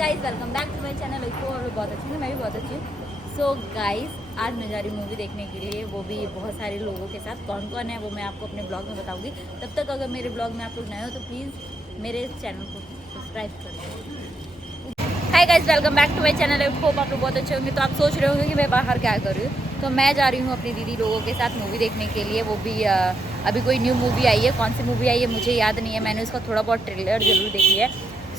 Guys welcome back to my channel. और बहुत अच्छी है, मैं भी बहुत अच्छी हूँ। सो गाइस आज मैं जा रही हूँ मूवी देखने के लिए, वो भी बहुत सारे लोगों के साथ। कौन कौन है वो मैं आपको अपने ब्लॉग में बताऊंगी। तब तक अगर मेरे ब्लॉग में आप लोग नए हो तो प्लीज़ मेरे चैनल को सब्सक्राइब कर दो। Hi guys welcome back to my channel. Hope आप लोग बहुत अच्छे होंगे। तो आप सोच रहे होंगे कि मैं बाहर क्या कर रही हूँ। तो मैं जा रही हूँ अपनी दीदी लोगों के साथ मूवी देखने के लिए। वो भी अभी कोई न्यू मूवी आई है। कौन सी मूवी आई है मुझे याद नहीं है, मैंने उसका थोड़ा बहुत ट्रेलर जरूर देखी है।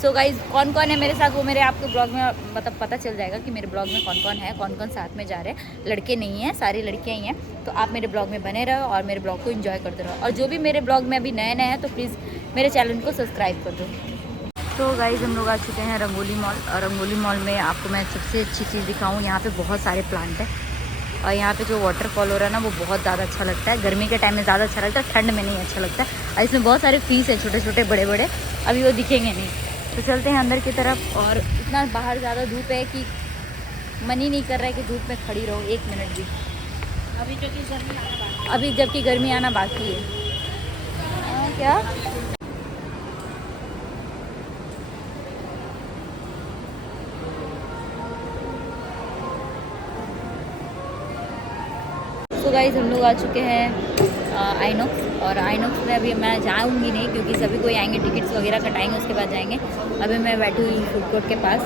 सो गाइज कौन कौन है मेरे साथ वो मेरे आपको ब्लॉग में मतलब पता चल जाएगा कि मेरे ब्लॉग में कौन कौन है, कौन कौन साथ में जा रहे हैं। लड़के नहीं हैं, सारी लड़कियां ही हैं। तो आप मेरे ब्लॉग में बने रहो और मेरे ब्लॉग को एंजॉय करते रहो। और जो भी मेरे ब्लॉग में अभी नए नए हैं तो प्लीज़ मेरे चैनल को सब्सक्राइब कर दो। तो गाइज हम लोग आ चुके हैं रंगोली मॉल। और रंगोली मॉल में आपको मैं सबसे अच्छी चीज़ दिखाऊँ, यहाँ पे बहुत सारे प्लांट है। और यहाँ पे जो वाटरफॉल हो रहा है ना वो बहुत ज़्यादा अच्छा लगता है। गर्मी के टाइम में ज़्यादा अच्छा लगता है, ठंड में नहीं अच्छा लगता है। और इसमें बहुत सारे पीस है, छोटे छोटे बड़े बड़े, अभी वो दिखेंगे नहीं। तो चलते हैं अंदर की तरफ। और इतना बाहर ज़्यादा धूप है कि मन ही नहीं कर रहा है कि धूप में खड़ी रहो एक मिनट भी। अभी जबकि गर्मी आना बाकी है। क्या तो गाइज हम लोग आ चुके हैं आइनॉक्स। और आइनॉक्स में अभी मैं जाऊंगी नहीं क्योंकि सभी कोई आएंगे, टिकट्स वगैरह कटाएंगे, उसके बाद जाएंगे। अभी मैं बैठी हुई फूड कोर्ट के पास।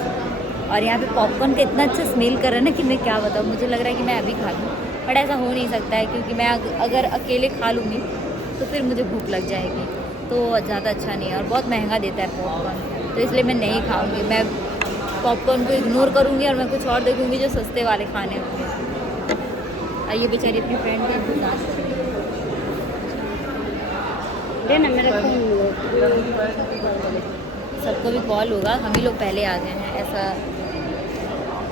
और यहाँ पे पॉपकॉर्न का इतना अच्छा स्मेल कर रहा है ना कि मैं क्या बताऊँ। मुझे लग रहा है कि मैं अभी खा लूँ, बट ऐसा हो नहीं सकता है क्योंकि मैं अगर अकेले खा लूँगी तो फिर मुझे भूख लग जाएगी, तो ज़्यादा अच्छा नहीं है। और बहुत महंगा देता है पॉपकॉर्न, तो इसलिए मैं नहीं खाऊँगी। मैं पॉपकॉर्न को इग्नोर करूँगी और मैं कुछ और देखूँगी जो सस्ते वाले खाने होंगे। और ये बेचारी अपनी फ्रेंड का इंतजार कर रही है ना। मेरा सबको भी कॉल होगा, हम ही लोग पहले आ गए हैं ऐसा।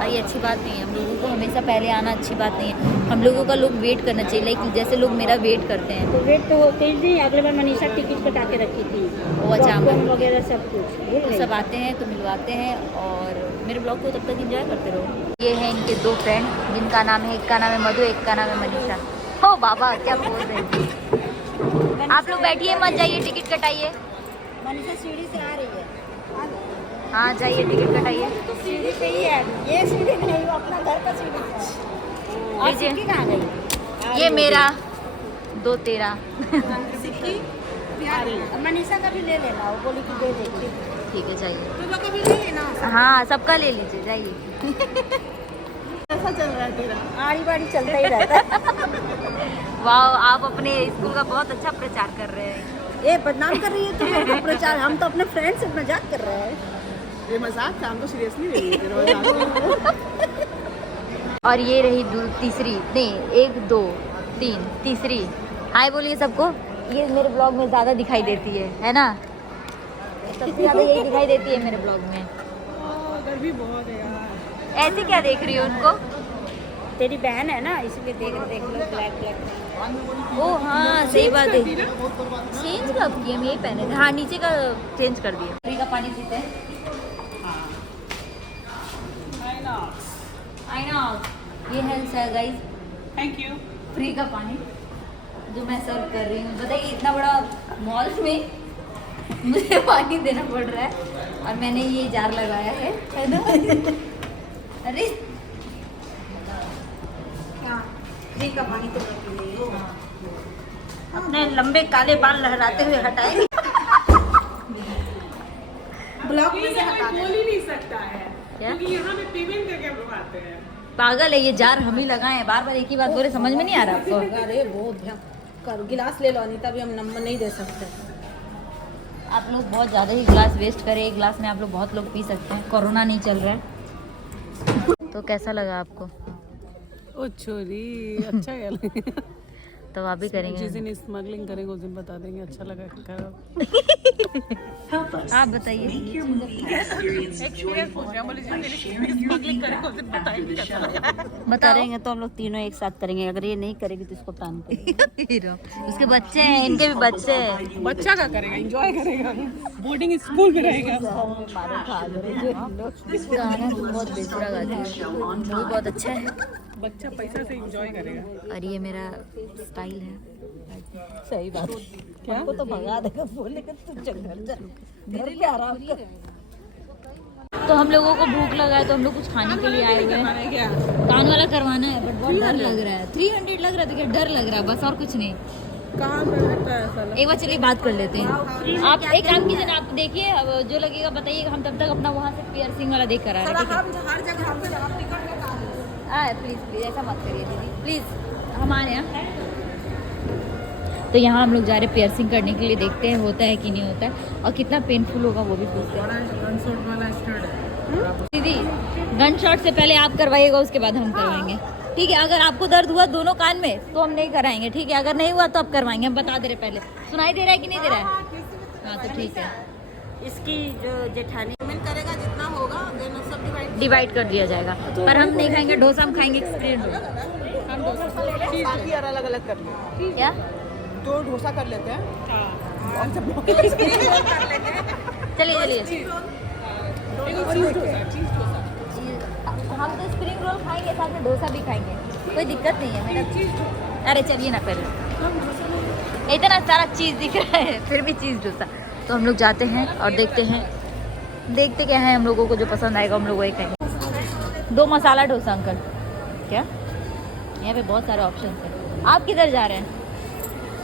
ये अच्छी बात नहीं है, हम लोगों को हमेशा पहले आना अच्छी बात नहीं है। हम लोगों का लोग वेट करना चाहिए, लाइक जैसे लोग मेरा वेट करते हैं। तो वेट तो होते ही नहीं। अगले बार मनीषा टिकट कटा के रखी थी, वो अच्छा वगैरह सब कुछ तो सब आते हैं तो मिलवाते हैं। और मेरे ब्लॉग को तब तक एंजॉय करते रहो। ये हैं इनके दो फ्रेंड जिनका नाम है, एक का नाम है मधु, एक का नाम है मनीषा। हो बाबा क्या बोल रहे हैं। आप लोग बैठिए मत जाइए, टिकट कटाइए। मनीषा सीढ़ी से आ रही है। हाँ जाइए टिकट कटाइए। तो सीढ़ी पे ही है, ये सीढ़ी नहीं, वो अपना घर का सीढ़ी है। और सिक्की कहाँ गई? ये मेरा दो तेरा। सिक्की मनीषा का भी ले लेना, वो बोली कि दे देगी। ठीक है जाइए। तुम लोग का भी ले लेना। हाँ सबका ले लीजिए, जाइए। कैसा चल रहा है तेरा? आड़ी बाड़ी चलता ही रहता है। वाह आप अपने स्कूल का बहुत अच्छा प्रचार कर रहे हैं। ये बदनाम कर रही है तुम लोग का प्रचार, हम तो अपने फ्रेंड से मजाक कर रहे हैं। ये मजाक था, हम तो सीरियसली ले रहे थे। और ये रही तीसरी, नहीं 1 2 3 तीसरी। हाय बोलिए सबको। ये मेरे ब्लॉग में ज़्यादा दिखाई देती है ना। सबसे ज़्यादा यही दिखाई देती है मेरे ब्लॉग में। गर्मी बहुत है यार। ऐसे क्या देख रही हो उनको? तेरी बहन है ना, इसलिए देख लो ब्लैक ब्लैक। ओ हाँ सही बात है। चेंज कब किए? हम यही पहने थे। हाँ नीचे का चेंज कर दिया। फ्री का पानी पीते हैं। आई नो ये है गाइस, थैंक यू। फ्री का पानी जो मैं सर्व कर रही हूँ। बताइए इतना बड़ा मॉल में मुझे पानी देना पड़ रहा है और मैंने ये जार लगाया है ना। अरे फ्री का पानी तो पी रही हो। अपने लंबे काले बाल लहराते हुए हटाएंगे। ब्लॉक में से हटा बोल ही नहीं सकता है क्या? क्योंकि यहाँ पे पेमेंट करके हम लोग आते हैं। पागल है, ये जार हम ही लगाए हैं। बार बार एक ही बात बोले, समझ में नहीं आ रहा आपको? अरे वो करो, गिलास ले लो, अनीता भी हम नंबर नहीं दे सकते। आप लोग बहुत ज़्यादा ही गिलास वेस्ट करें। एक गिलास में आप लोग बहुत लोग पी सकते हैं, कोरोना नहीं चल रहा है। तो कैसा लगा आपको? ओ छोरी अच्छा है। तो आप भी करेंगे? जिस दिन स्मगलिंग करेंगे उस दिन बता देंगे अच्छा लगा कि खराब। आप बताइए। एक्सपीरियंस पूछ रहे हैं, बोले जिस दिन स्मगलिंग करेंगे उस दिन बताएंगे कैसा लगा। बता करेंगे तो हम लोग तीनों एक साथ करेंगे। अगर ये नहीं करेगी तो इसको प्लान करेंगे। उसके बच्चे हैं, इनके भी बच्चे हैं। बच्चा क्या करेगा? एंजॉय करेगा, बोर्डिंग स्कूल में रहेगा। गाना तो बहुत बेसुरा गाती है, मूवी बहुत अच्छा है। बच्चा पैसा से एंजॉय करेगा। और ये मेरा स्टाइल है। सही बात। क्या? हमको तो भगा देगा, बोलेगा तुम घर जा, घर पे आराम कर। तो हम लोगों को भूख लगा है तो हम लोग कुछ खाने के लिए आए हुए हैं। क्या कान वाला करवाना है बट बहुत डर लग रहा है। 300 लग रहा था क्या? डर लग रहा है बस और कुछ नहीं। कहाँ पे रहता है साला? एक बार चलिए बात कर लेते हैं। आप एक काम कीजिए ना, आप देखिए अब जो लगेगा बताइए, हम तब तक अपना वहाँ से पियर्सिंग वाला देख कर आ रहे हैं, ठीक है? हर जगह हम टिकट निकाल प्लीज़ प्लीज़ ऐसा मत करिए दीदी, प्लीज़ हमारे यहाँ। तो यहाँ हम लोग जा रहे हैं पियर्सिंग करने के लिए, देखते हैं होता है कि नहीं होता है और कितना पेनफुल होगा वो भी पूछते हैं। वाला स्टड है। दीदी गन शॉट से पहले आप करवाइएगा, उसके बाद हम करवाएंगे, ठीक है? अगर आपको दर्द हुआ दोनों कान में तो हम नहीं कराएंगे, ठीक है? अगर नहीं हुआ तो अब करवाएंगे, हम बता दे रहे पहले। सुनाई दे रहा है कि नहीं दे रहा है? हाँ तो ठीक है, इसकी जो जेठानी पेमेंट करेगा जितना होगा देन सब डिवाइड कर दिया जाएगा। पर हम नहीं खाएंगे डोसा, हम खाएंगे स्प्रिंग रोल। हम डोसा अलग अलग कर लेते क्या? हैं। 2 डोसा कर लेते हैं। चलिए चलिए, हम तो स्प्रिंग रोल खाएंगे, साथ में डोसा भी खाएंगे, कोई दिक्कत नहीं है मेरा। अरे चलिए ना, पहले इतना सारा चीज़ दिख रहा है फिर भी चीज़ डोसा। तो हम लोग जाते हैं और देखते क्या है, हम लोगों को जो पसंद आएगा हम लोग वही खाएंगे। 2 मसाला डोसा अंकल। क्या? यहाँ पे बहुत सारे ऑप्शन हैं। आप किधर जा रहे हैं?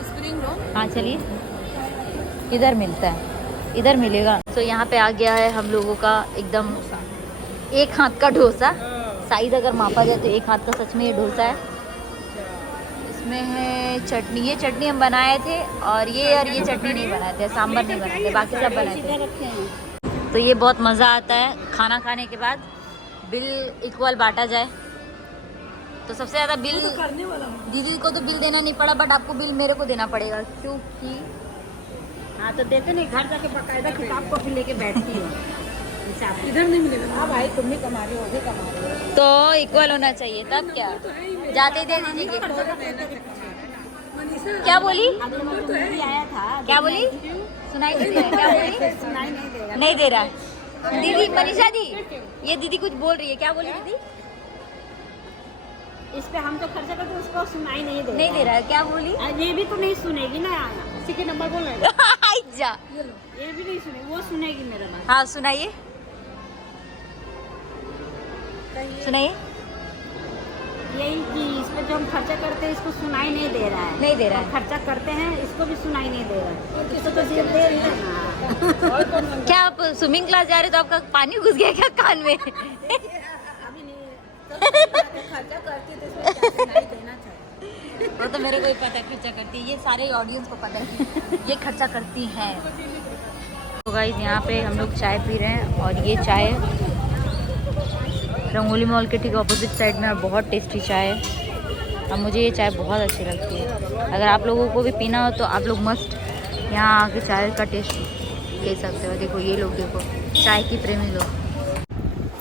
स्प्रिंग रोल हाँ चलिए, इधर मिलता है, इधर मिलेगा। तो यहाँ पे आ गया है हम लोगों का एकदम एक हाथ का डोसा। साइज अगर मापा जाए तो एक हाथ का सच में ये डोसा है। इसमें है चटनी, ये चटनी हम बनाए थे और ये चटनी नहीं बनाए थे, सांभर नहीं बनाए थे, बाकी सब बनाए थे। तो ये बहुत मज़ा आता है खाना खाने के बाद, बिल इक्वल बांटा जाए तो सबसे ज़्यादा बिल दीदी को तो बिल देना नहीं पड़ा, बट आपको बिल मेरे को देना पड़ेगा क्योंकि हाँ तो देते नहीं, घर जाके बकायदा किताब कॉपी लेके बैठती है। इधर नहीं मिलेगा। हाँ भाई तुम भी कमा रहे हो, वो भी कमा रहे हो। तो इक्वल होना चाहिए, तब क्या जाते ही दे दीजिए। क्या बोली? आया था, क्या बोली? सुनाई नहीं दे रहा, क्या बोली? सुनाई नहीं देगा। नहीं दे रहा है दीदी। मनीषा दी, ये दीदी कुछ बोल रही है, क्या बोली दीदी? इस पे हम तो खर्चा करते उसको सुनाई नहीं दे नहीं दे रहा है, क्या बोली? ये भी तो नहीं सुनेगी ना, किसी के नंबर बोल रहे जा, ये भी नहीं सुनेगी, वो सुनेगी मेरा बात। हाँ सुनाइए सुनाइए। यही कि इस पे जो हम खर्चा करते हैं इसको सुनाई नहीं दे रहा है। नहीं दे रहा है। खर्चा करते हैं इसको भी सुनाई नहीं दे रहा है, इसको तो दे रहे हैं ना। क्या आप स्विमिंग क्लास जा रहे हो तो आपका पानी घुस गया क्या कान में? अभी नहीं, खर्चा करती है तो इसमें क्या सुनाई देना चाहिए। वो तो मेरे को ही पता है खर्चा करती है, ये सारे ऑडियंस को पता है ये खर्चा करती हैं। तो गाइस यहाँ पे हम लोग चाय पी रहे हैं और ये चाय रंगोली मॉल के ठीक अपोजिट साइड में, और बहुत टेस्टी चाय है और मुझे ये चाय बहुत अच्छी लगती है। अगर आप लोगों को भी पीना हो तो आप लोग मस्ट यहाँ आके चाय का टेस्ट ले सकते हो। देखो ये लोग, देखो चाय की प्रेमी लोग।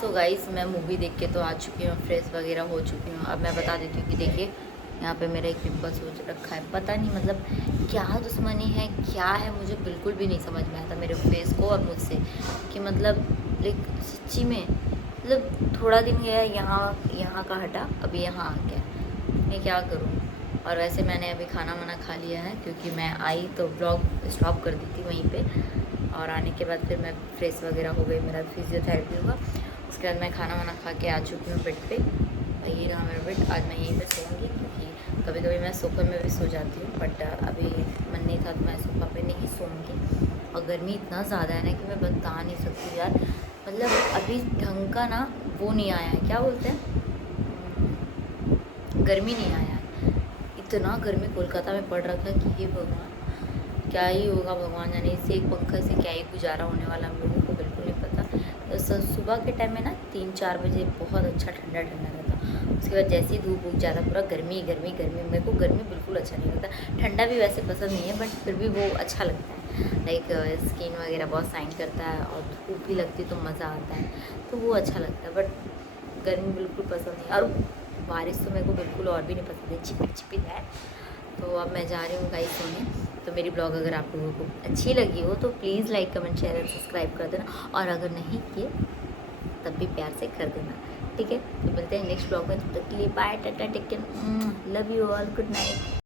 सो गाइस मैं मूवी देख के तो आ चुकी हूँ, फ्रेश वगैरह हो चुकी हूँ। अब मैं बता देती हूँ कि देखिए यहाँ पे मेरा एक पिंपल्स हो रखा है, पता नहीं मतलब क्या दुश्मनी है क्या है, मुझे बिल्कुल भी नहीं समझ में आता मेरे फेस को और मुझसे कि मतलब लाइक सच्ची में मतलब थोड़ा दिन गया यहाँ का हटा, अभी यहाँ आ गया, मैं क्या करूँ। और वैसे मैंने अभी खाना वाना खा लिया है क्योंकि मैं आई तो ब्लॉग स्टॉप कर दी थी वहीं पे, और आने के बाद फिर मैं फ्रेश वगैरह हो गई, मेरा फिजियोथेरेपी हुआ, उसके बाद मैं खाना वाना खा के आ चुकी हूँ बेड पे। ये रहा मेरा बेड, आज मैं यहीं पे सोऊंगी क्योंकि कभी कभी मैं सोफे में भी सो जाती हूँ, बट अभी मन नहीं था तो मैं सोफा पे नहीं सोऊंगी। और गर्मी इतना ज़्यादा है ना कि मैं बता नहीं सकती यार, मतलब अभी ढंग का ना वो नहीं आया है, क्या बोलते हैं, गर्मी नहीं आया है। इतना गर्मी कोलकाता में पड़ रखा है कि हे भगवान क्या ही होगा, भगवान जाने। इससे एक पंखा से क्या ही गुजारा होने वाला हम लोगों को बिल्कुल नहीं पता। तो सुबह के टाइम में ना 3-4 बजे बहुत अच्छा ठंडा ठंडा रहता, उसके बाद जैसे ही धूप उग जाता पूरा गर्मी गर्मी गर्मी। मेरे को गर्मी बिल्कुल अच्छा नहीं लगता, ठंडा भी वैसे पसंद नहीं है, बट फिर भी वो अच्छा लगता है। लाइक स्किन वगैरह बहुत शाइन करता है और धूप भी लगती है तो मज़ा आता है, तो वो अच्छा लगता है। बट गर्मी बिल्कुल पसंद नहीं, और बारिश तो मेरे को बिल्कुल और भी नहीं पसंद है, चिपिक चिपिक है। तो अब मैं जा रही हूँ गाइस सोने। तो मेरी ब्लॉग अगर आप लोगों को अच्छी लगी हो तो please like comment share and subscribe कर देना, और अगर नहीं किए तब भी प्यार से कर देना, ठीक है। तो मिलते हैं नेक्स्ट ब्लॉग में, तब तक के लिए बाय, टाटा, take care, love you all, good night.